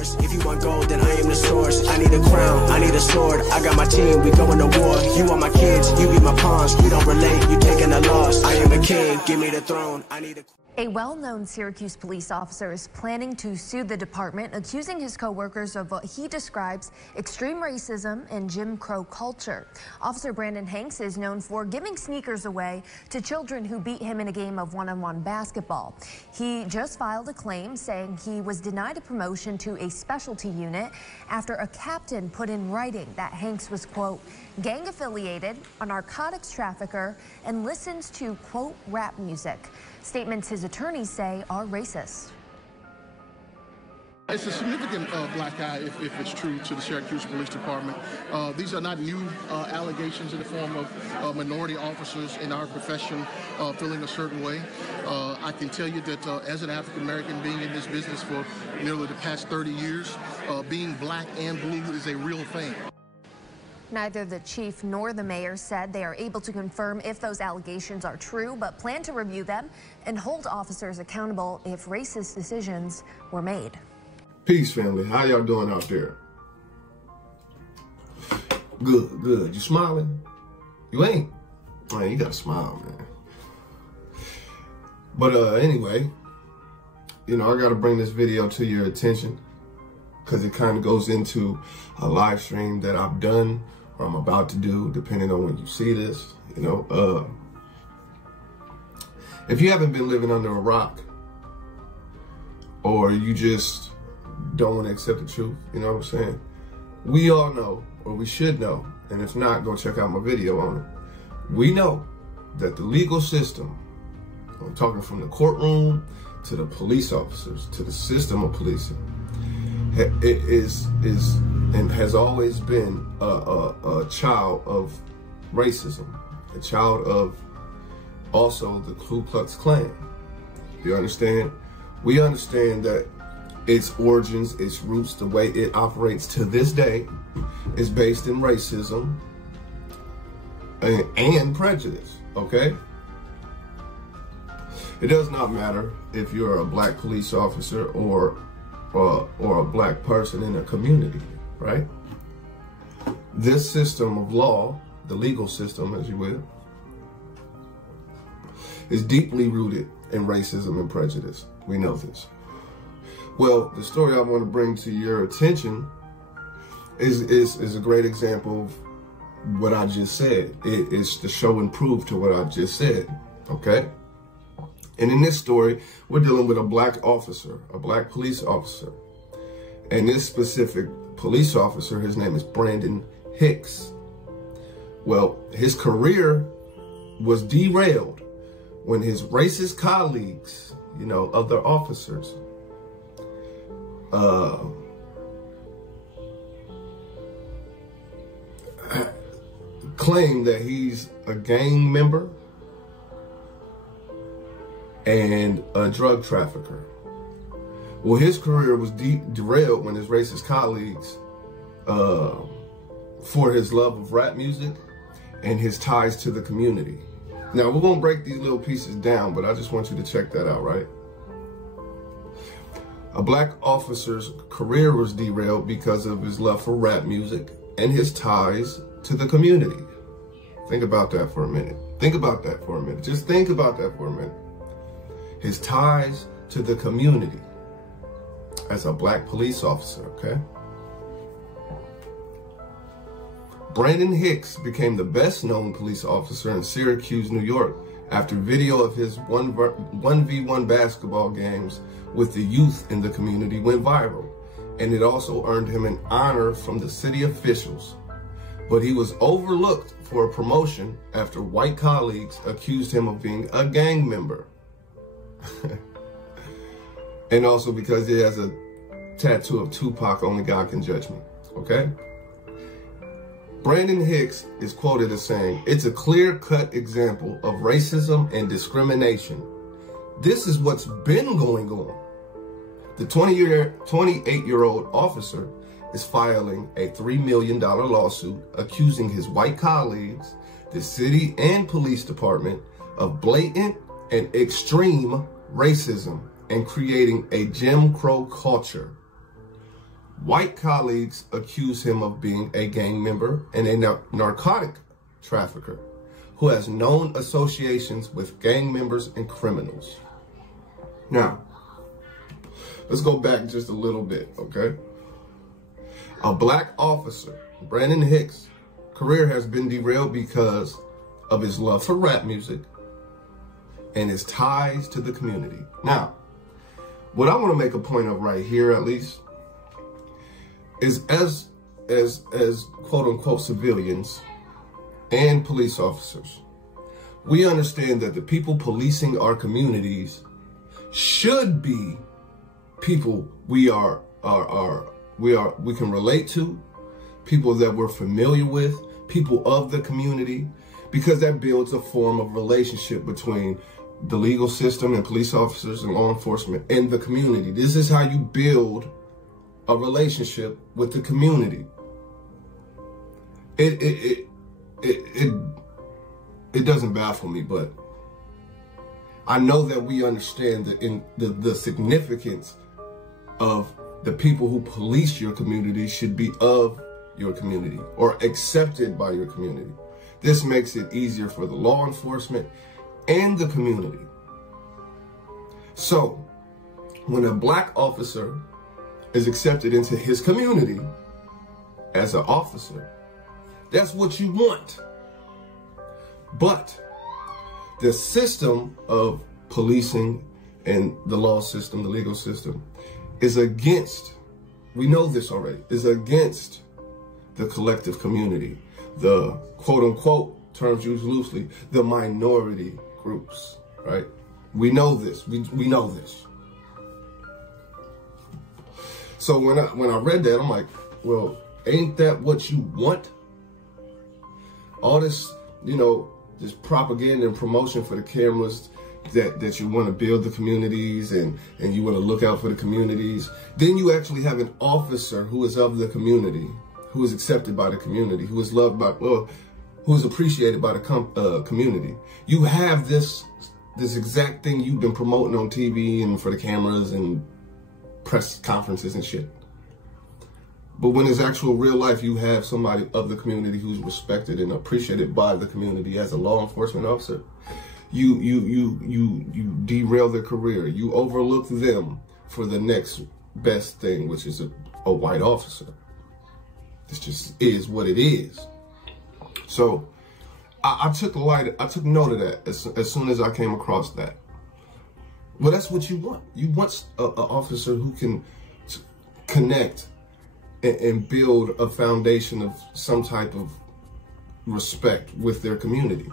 horse. If you want gold, then I am the source. I need a crown, I need a sword. I got my team, we going to war. You are my kids, you be my pawns. We don't relate, you taking a loss. I am a king, give me the throne. I need a... A well-known Syracuse police officer is planning to sue the department, accusing his co-workers of what he describes extreme racism and Jim Crow culture. Officer Brandon Hanks is known for giving sneakers away to children who beat him in a game of one-on-one basketball. He just filed a claim saying he was denied a promotion to a specialty unit after a captain put in writing that Hanks was, quote, gang affiliated, a narcotics trafficker, and listens to, quote, rap music. Statements his attorneys say are racist. It's a significant black eye, if it's true, to the Syracuse Police Department. These are not new allegations in the form of minority officers in our profession feeling a certain way. I can tell you that as an African American being in this business for nearly the past 30 years, being black and blue is a real thing. Neither the chief nor the mayor said they are able to confirm if those allegations are true, but plan to review them and hold officers accountable if racist decisions were made. Peace, family. How y'all doing out there? Good, good. You smiling? You ain't? Man, you gotta smile, man. But anyway, you know, I gotta bring this video to your attention because it kind of goes into a live stream that I've done or I'm about to do, depending on when you see this. You know, if you haven't been living under a rock, or you just don't want to accept the truth, you know what I'm saying? We all know, or we should know, and if not, go check out my video on it. We know that the legal system, I'm talking from the courtroom to the police officers, to the system of policing, it is and has always been a child of racism, a child of also the Ku Klux Klan. You understand? We understand that its origins, its roots, the way it operates to this day is based in racism and prejudice, okay? It does not matter if you're a black police officer or a black person in a community, right? This system of law, the legal system, as you will, is deeply rooted in racism and prejudice. We know this. Well, the story I want to bring to your attention is a great example of what I just said. It is to show and prove to what I just said, okay? And in this story, we're dealing with a black officer, a black police officer. And this specific police officer, his name is Brandon Hicks. Well, his career was derailed when his racist colleagues, you know, other officers, claim that he's a gang member and a drug trafficker. Well, his career was derailed when his racist colleagues, for his love of rap music and his ties to the community. Now, we're going to break these little pieces down, but I just want you to check that out, right? A black officer's career was derailed because of his love for rap music and his ties to the community. Think about that for a minute. Think about that for a minute. Just think about that for a minute. His ties to the community as a black police officer, okay? Brandon Hicks became the best known police officer in Syracuse, New York, after video of his 1v1 basketball games with the youth in the community went viral. And it also earned him an honor from the city officials. But he was overlooked for a promotion after white colleagues accused him of being a gang member. And also because he has a tattoo of Tupac, "Only God Can Judge Me," okay? Brandon Hicks is quoted as saying, "It's a clear-cut example of racism and discrimination. This is what's been going on." The 28-year-old officer is filing a $3 million lawsuit accusing his white colleagues, the city and police department, of blatant and extreme racism and creating a Jim Crow culture. white colleagues accuse him of being a gang member and a narcotic trafficker who has known associations with gang members and criminals. Now, let's go back just a little bit, okay? A black officer, Brandon Hicks' career has been derailed because of his love for rap music and his ties to the community. Now, what I want to make a point of right here, at least, is as quote unquote civilians and police officers, we understand that the people policing our communities should be people we can relate to, people that we're familiar with, people of the community, because that builds a form of relationship between the legal system and police officers and law enforcement and the community. This is how you build a relationship with the community. It doesn't baffle me, but I know that we understand that in the significance of the people who police your community should be of your community or accepted by your community. This makes it easier for the law enforcement and the community. So, when a black officer is accepted into his community as an officer, that's what you want. But the system of policing and the law system, the legal system, is against, we know this already, is against the collective community, the quote unquote, terms used loosely, the minority groups, right? We know this, we know this. So when I read that, I'm like, well, ain't that what you want? All this, this propaganda and promotion for the cameras that you want to build the communities and you want to look out for the communities. Then you actually have an officer who is of the community, who is accepted by the community, who is loved by, who is appreciated by the community. You have this exact thing you've been promoting on TV and for the cameras and press conferences and shit. But when it's actual real life, you have somebody of the community who's respected and appreciated by the community as a law enforcement officer. You derail their career. You overlook them for the next best thing, which is a white officer. This just is what it is. So I took note of that as soon as I came across that. Well, that's what you want. You want an officer who can connect and build a foundation of some type of respect with their community.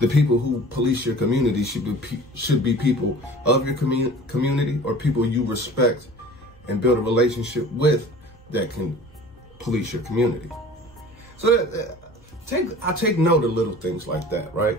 The people who police your community should be people of your community or people you respect and build a relationship with that can police your community. So I take note of little things like that, right?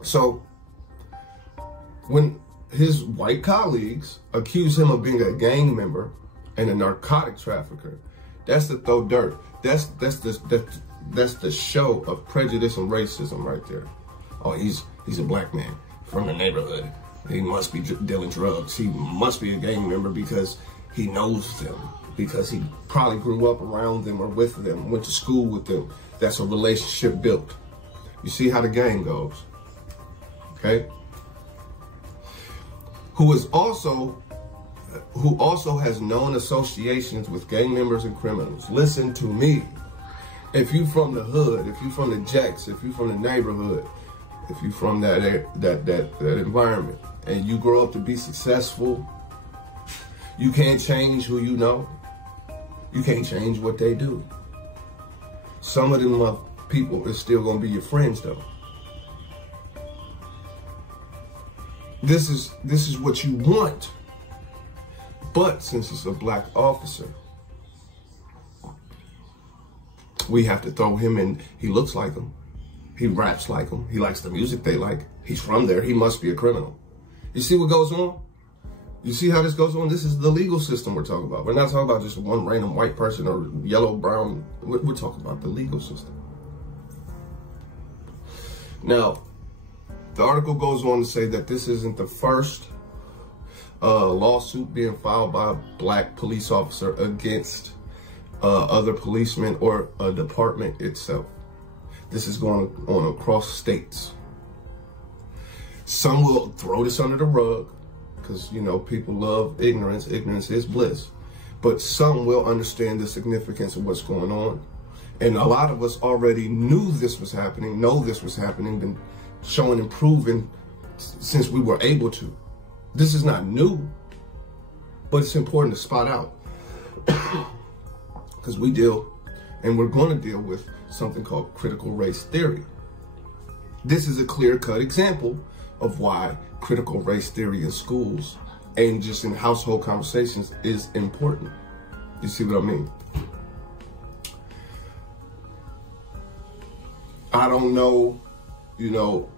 So when his white colleagues accuse him of being a gang member and a narcotic trafficker, that's to throw dirt. That's the show of prejudice and racism right there. Oh, he's a black man from the neighborhood. He must be dealing drugs. He must be a gang member because he knows them, because he probably grew up around them or with them, went to school with them. That's a relationship built. You see how the game goes, okay? Who also has known associations with gang members and criminals. Listen to me. If you from the hood, if you from the jacks, if you from the neighborhood, if you from that environment, and you grow up to be successful, you can't change who you know. You can't change what they do. Some of them people is still gonna be your friends though. This is what you want. But since it's a black officer, we have to throw him in. He looks like him. He raps like him. He likes the music they like. He's from there. He must be a criminal. You see what goes on? You see how this goes on? This is the legal system we're talking about. We're not talking about just one random white person or yellow, brown. We're talking about the legal system. Now, the article goes on to say that this isn't the first lawsuit being filed by a black police officer against other policemen or a department itself. This is going on across states. Some will throw this under the rug because, you know, people love ignorance. Ignorance is bliss. But some will understand the significance of what's going on. And a lot of us already knew this was happening, know this was happening, been showing and proving since we were able to. This is not new, but it's important to spot out. Because we deal, and we're going to deal with something called critical race theory. This is a clear-cut example of why critical race theory in schools and just in household conversations is important. You see what I mean? I don't know, you know,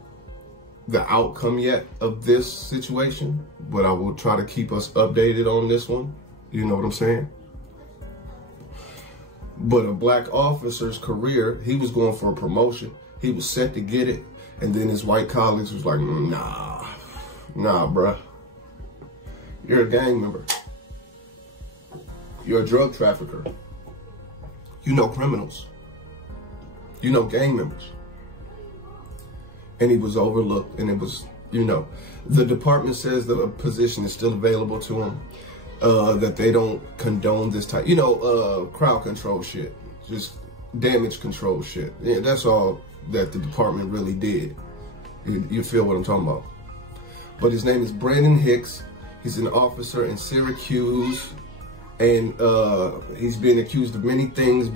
the outcome yet of this situation, but I will try to keep us updated on this one. You know what I'm saying? But a black officer's career, he was going for a promotion. He was set to get it. And then his white colleagues was like, nah, bruh. You're a gang member. You're a drug trafficker. You know criminals. You know gang members. And he was overlooked, and it was, you know, the department says that a position is still available to him, that they don't condone this type, crowd control shit, just damage control shit. Yeah, that's all that the department really did. You feel what I'm talking about? But his name is Brandon Hicks. He's an officer in Syracuse, and he's being accused of many things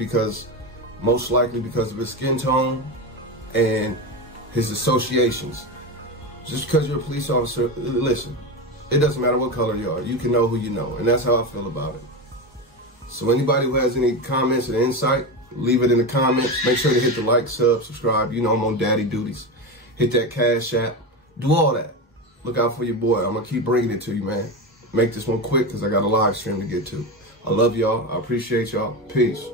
most likely because of his skin tone and his associations. Just because you're a police officer, listen, it doesn't matter what color you are. You can know who you know, and that's how I feel about it. So anybody who has any comments or insight, leave it in the comments. Make sure to hit the like, sub, subscribe. You know I'm on daddy duties. Hit that Cash App. Do all that. Look out for your boy. I'm going to keep bringing it to you, man. Make this one quick because I got a live stream to get to. I love y'all. I appreciate y'all. Peace.